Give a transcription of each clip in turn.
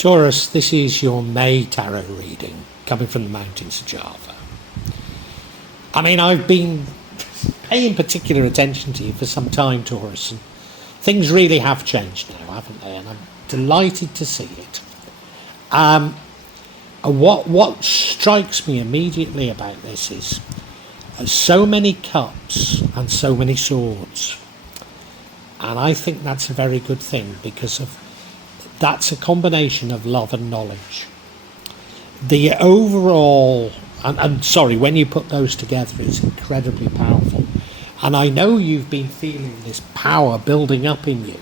Taurus, this is your May tarot reading coming from the mountains of Java. I mean, I've been paying particular attention to you for some time, Taurus, and things really have changed now, haven't they? And I'm delighted to see it. What strikes me immediately about this is so many cups and so many swords. And I think that's a very good thing because that's a combination of love and knowledge. The overall, and sorry, when you put those together, it's incredibly powerful. And I know you've been feeling this power building up in you,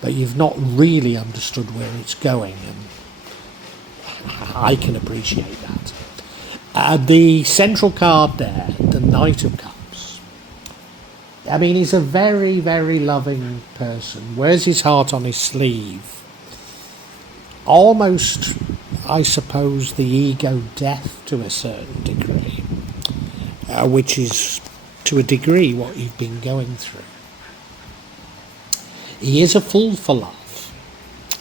but you've not really understood where it's going, and I can appreciate that. The central card there, the Knight of Cups. I mean, he's a very, very loving person, wears his heart on his sleeve. Almost, I suppose, the ego death to a certain degree, which is, to a degree, what you've been going through. He is a fool for love,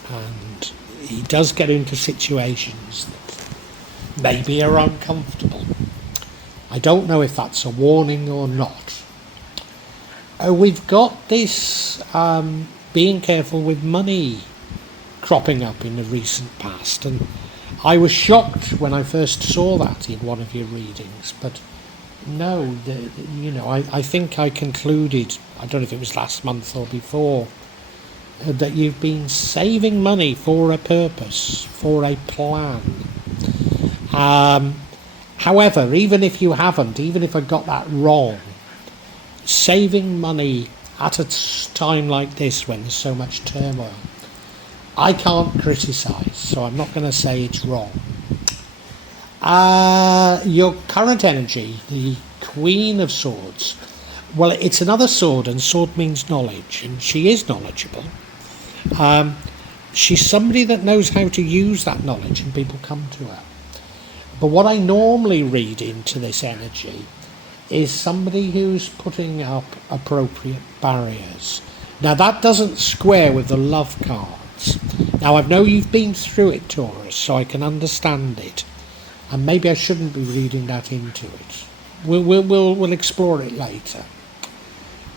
and he does get into situations that maybe are uncomfortable. I don't know if that's a warning or not. We've got this being careful with money cropping up in the recent past, and I was shocked when I first saw that in one of your readings, but no, I think I concluded, I don't know if it was last month or before, that you've been saving money for a purpose, for a plan. However, even if you haven't, even if I got that wrong, saving money at a time like this when there's so much turmoil, I can't criticise, so I'm not going to say it's wrong. Your current energy, the Queen of Swords, well, it's another sword, and sword means knowledge, and she is knowledgeable. She's somebody that knows how to use that knowledge, and people come to her. But what I normally read into this energy is somebody who's putting up appropriate barriers. Now, that doesn't square with the love card. Now, I know you've been through it, Taurus, so I can understand it, and maybe I shouldn't be reading that into it. We'll explore it later.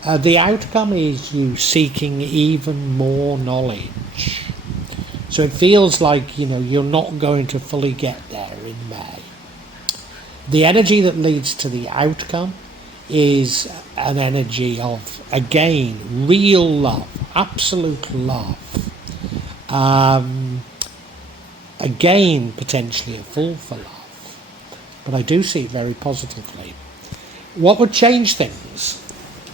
The outcome is you seeking even more knowledge. So it feels like, you're not going to fully get there in May. The energy that leads to the outcome is an energy of, again, real love, absolute love. Again, potentially a fool for love, but I do see it very positively. What would change things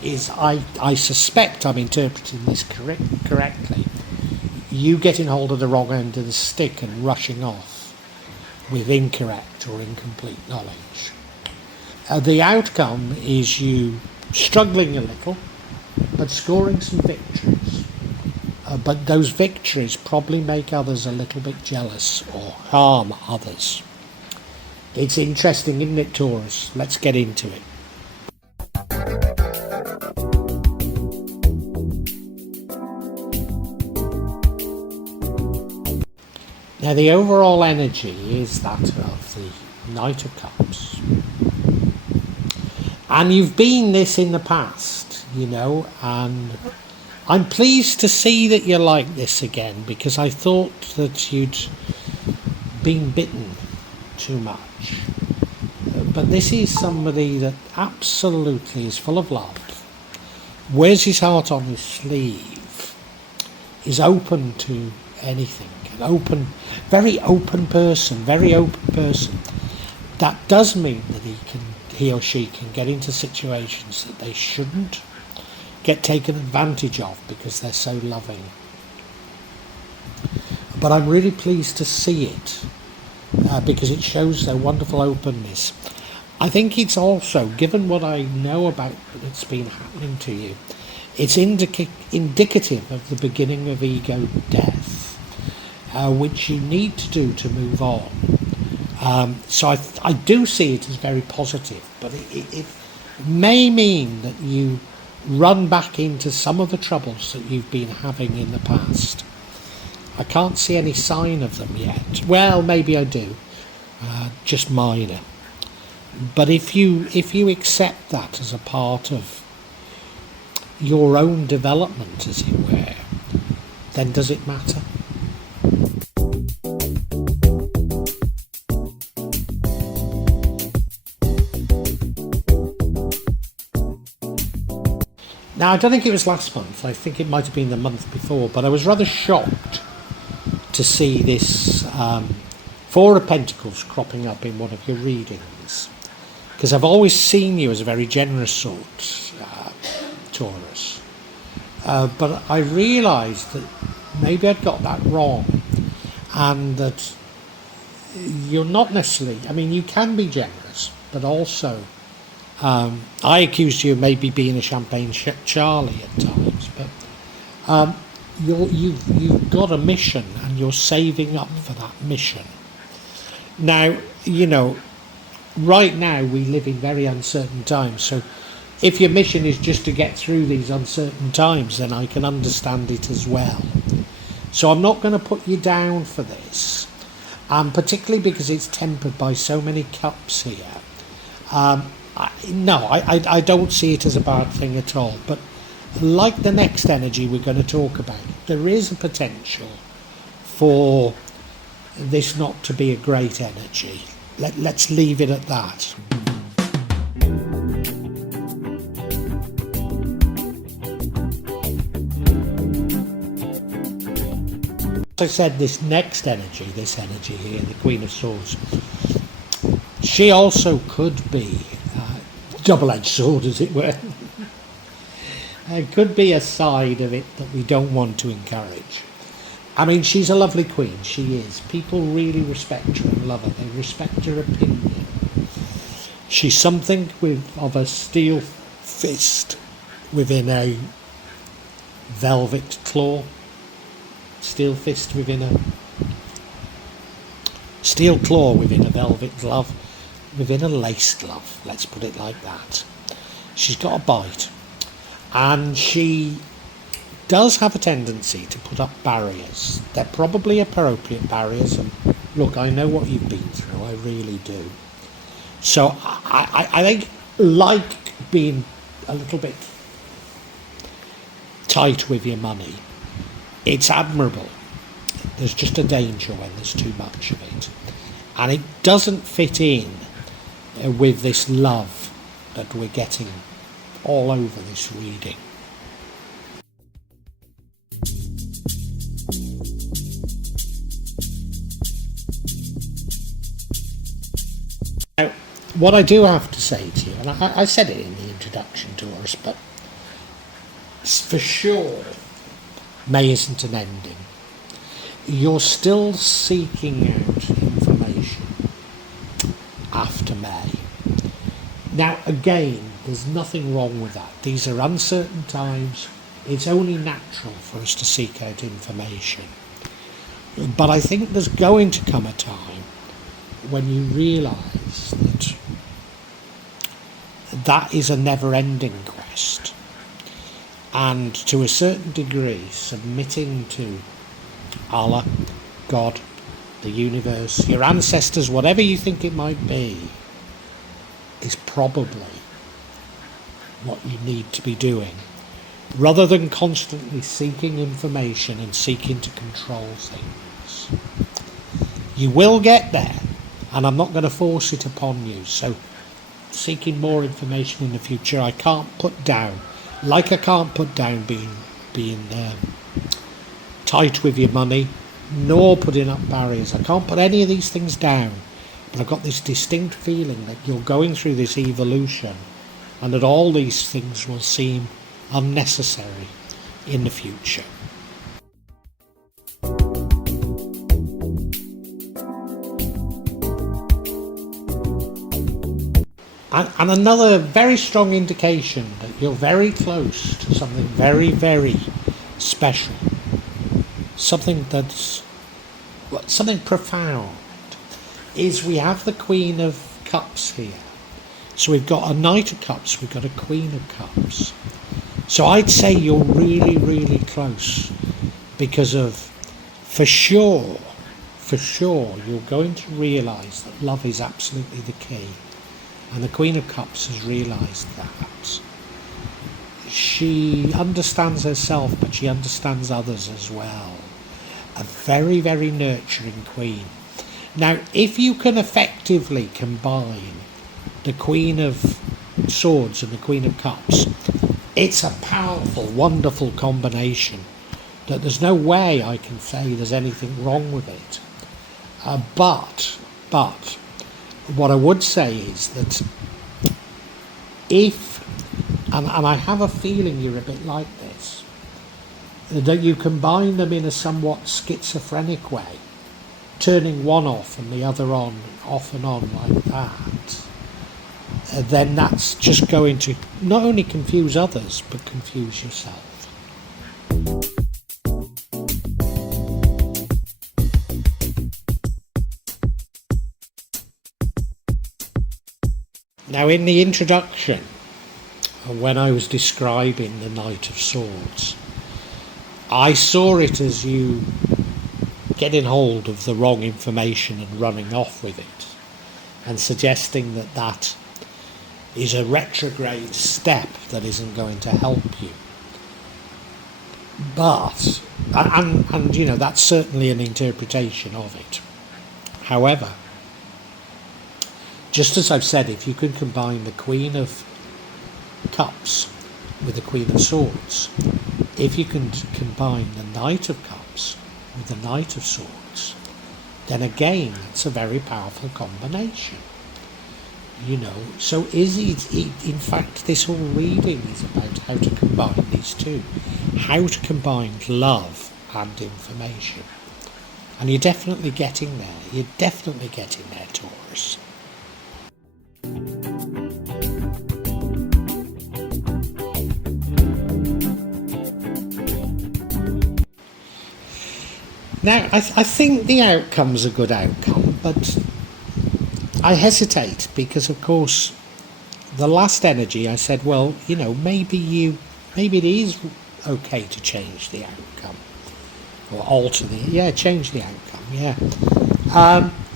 is, I suspect I'm interpreting this correctly, you getting hold of the wrong end of the stick and rushing off with incorrect or incomplete knowledge. The outcome is you struggling a little, but scoring some victories. But those victories probably make others a little bit jealous or harm others. It's interesting, isn't it, Taurus? Let's get into it. Now, the overall energy is that of the Knight of Cups. And you've been this in the past, and I'm pleased to see that you're like this again, because I thought that you'd been bitten too much. But this is somebody that absolutely is full of love, wears his heart on his sleeve, is open to anything, very open person. That does mean that he or she can get into situations that they shouldn't get taken advantage of because they're so loving. But I'm really pleased to see it because it shows their wonderful openness. I think it's also, given what I know about what's been happening to you, it's indicative of the beginning of ego death, which you need to do to move on. So I do see it as very positive, but it may mean that you run back into some of the troubles that you've been having in the past. I can't see any sign of them yet. Well, maybe I do, just minor. But if you accept that as a part of your own development, as it were, then does it matter? Now, I don't think it was last month, I think it might have been the month before, but I was rather shocked to see this Four of Pentacles cropping up in one of your readings. Because I've always seen you as a very generous sort, Taurus. But I realised that maybe I'd got that wrong, and that you're not necessarily, I mean, you can be generous, but also I accused you of maybe being a champagne Charlie at times, but you've got a mission and you're saving up for that mission. Now, you know, right now we live in very uncertain times, so if your mission is just to get through these uncertain times, then I can understand it as well. So I'm not going to put you down for this, particularly because it's tempered by so many cups here. I don't see it as a bad thing at all, but like the next energy we're going to talk about, there is a potential for this not to be a great energy. Let's leave it at that. As I said, this next energy, this energy here, the Queen of Swords, she also could be double-edged sword, as it were. It could be a side of it that we don't want to encourage. I mean, she's a lovely queen, she is. People really respect her and love her. They respect her opinion. She's something of a steel fist within a velvet claw. Steel fist within a steel claw within a velvet glove, within a lace glove, let's put it like that. She's got a bite, and she does have a tendency to put up barriers. They're probably appropriate barriers, and look, I know what you've been through, I really do. So I think, like being a little bit tight with your money, it's admirable. There's just a danger when there's too much of it, and it doesn't fit in with this love that we're getting all over this reading. Now, what I do have to say to you, and I said it in the introduction to us, but for sure, May isn't an ending. You're still seeking out information after May. Now, again, there's nothing wrong with that. These are uncertain times. It's only natural for us to seek out information. But I think there's going to come a time when you realise that that is a never-ending quest. And to a certain degree, submitting to Allah, God, the universe, your ancestors, whatever you think it might be, is probably what you need to be doing, rather than constantly seeking information and seeking to control things. You will get there, and I'm not going to force it upon you, so seeking more information in the future I can't put down, like I can't put down being tight with your money, nor putting up barriers. I can't put any of these things down, but I've got this distinct feeling that you're going through this evolution, and that all these things will seem unnecessary in the future. And another very strong indication that you're very close to something very, very special, something that's something profound, is we have the Queen of Cups here. So we've got a Knight of Cups, we've got a Queen of Cups. So I'd say you're really, really close because of for sure, you're going to realise that love is absolutely the key. And the Queen of Cups has realised that. She understands herself, but she understands others as well. A very, very nurturing queen. Now, if you can effectively combine the Queen of Swords and the Queen of Cups, it's a powerful, wonderful combination that there's no way I can say there's anything wrong with it. But what I would say is that if, and I have a feeling you're a bit like this, that you combine them in a somewhat schizophrenic way, turning one off and the other on, off and on like that, then that's just going to not only confuse others, but confuse yourself. Now, in the introduction, when I was describing the Knight of Swords, I saw it as you getting hold of the wrong information and running off with it, and suggesting that that is a retrograde step that isn't going to help you. But, and you know, that's certainly an interpretation of it. However, just as I've said, if you can combine the Queen of Cups with the Queen of Swords, if you can combine the Knight of Cups with the Knight of Swords, then again, it's a very powerful combination. You know, so in fact, this whole reading is about how to combine these two, how to combine love and information. And you're definitely getting there. You're definitely getting there, Taurus. Now, I think the outcome's a good outcome, but I hesitate because, of course, the last energy I said, well, you know, maybe it is okay to change the outcome or change the outcome. Yeah.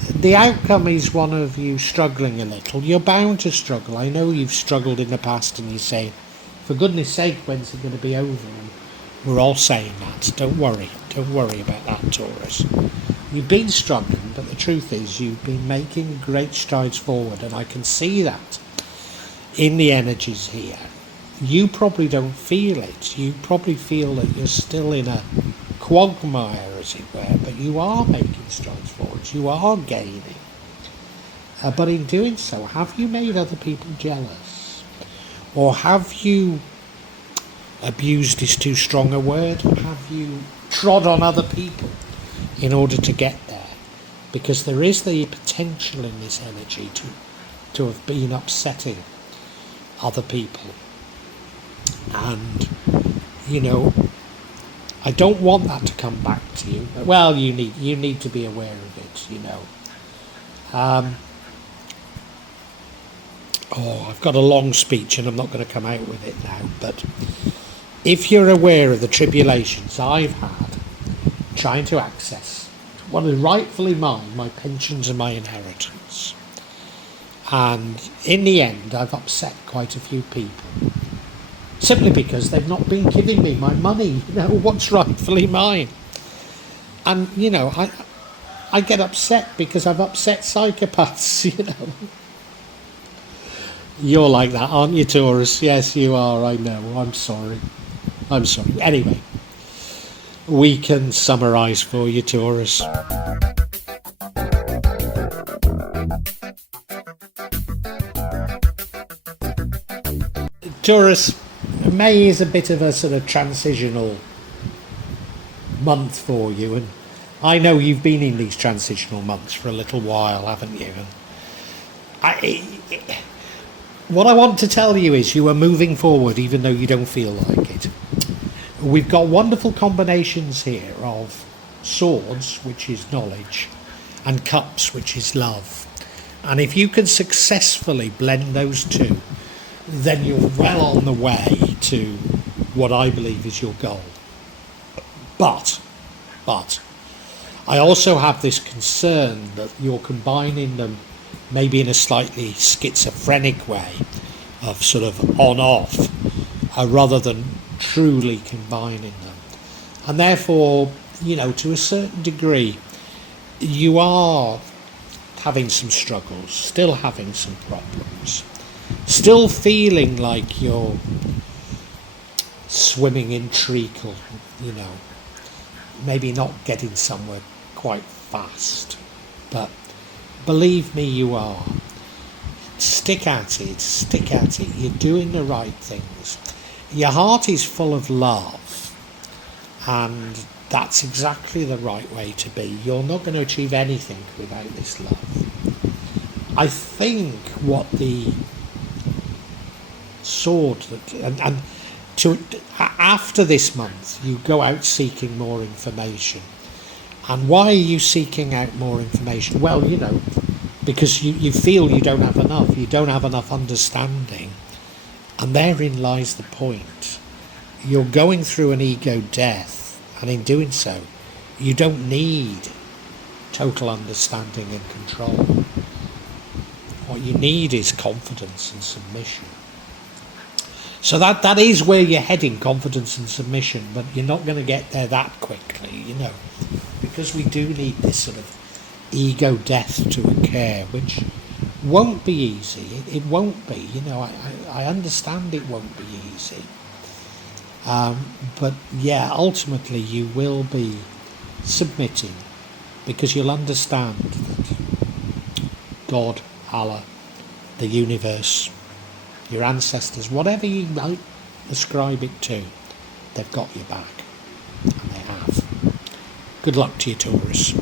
The outcome is one of you struggling a little. You're bound to struggle. I know you've struggled in the past, and you say, for goodness sake, when's it going to be over? And we're all saying that. Don't worry about that, Taurus. You've been struggling, but the truth is you've been making great strides forward, and I can see that in the energies here. You probably don't feel it. You probably feel that you're still in a quagmire, as it were, but you are making strides forward. You are gaining. But in doing so, have you made other people jealous? Or have you, abused is too strong a word, have you trod on other people in order to get there? Because there is the potential in this energy to have been upsetting other people. And, you know, I don't want that to come back to you. Well, you need to be aware of it, you know. I've got a long speech and I'm not going to come out with it now, but if you're aware of the tribulations I've had trying to access what is rightfully mine, my pensions and my inheritance, and in the end I've upset quite a few people simply because they've not been giving me my money, you know, what's rightfully mine. And, you know, I get upset because I've upset psychopaths, you know. You're like that, aren't you, Taurus? Yes, you are, I know. I'm sorry. Anyway, we can summarise for you, Taurus. Taurus, May is a bit of a sort of transitional month for you, and I know you've been in these transitional months for a little while, haven't you? And what I want to tell you is you are moving forward even though you don't feel like it. We've got wonderful combinations here of swords, which is knowledge, and cups, which is love. And if you can successfully blend those two, then you're well on the way to what I believe is your goal. But I also have this concern that you're combining them maybe in a slightly schizophrenic way of sort of on-off rather than truly combining them. And therefore, to a certain degree, you are having some struggles, still having some problems, still feeling like you're swimming in treacle, maybe not getting somewhere quite fast. But believe me, you are. Stick at it, you're doing the right things. Your heart is full of love, and that's exactly the right way to be. You're not going to achieve anything without this love. I think what the sword after this month you go out seeking more information. And why are you seeking out more information? Well, because you feel you don't have enough understanding, and therein lies the point. You're going through an ego death, and in doing so you don't need total understanding and control. What you need is confidence and submission. So that is where you're heading, confidence and submission, but you're not going to get there that quickly, because we do need this sort of ego death to occur, which won't be easy. It won't be, I understand it won't be easy. But yeah, ultimately you will be submitting, because you'll understand that God, Allah, the universe, your ancestors, whatever you might ascribe it to, they've got your back, and they have. Good luck to you, Taurus.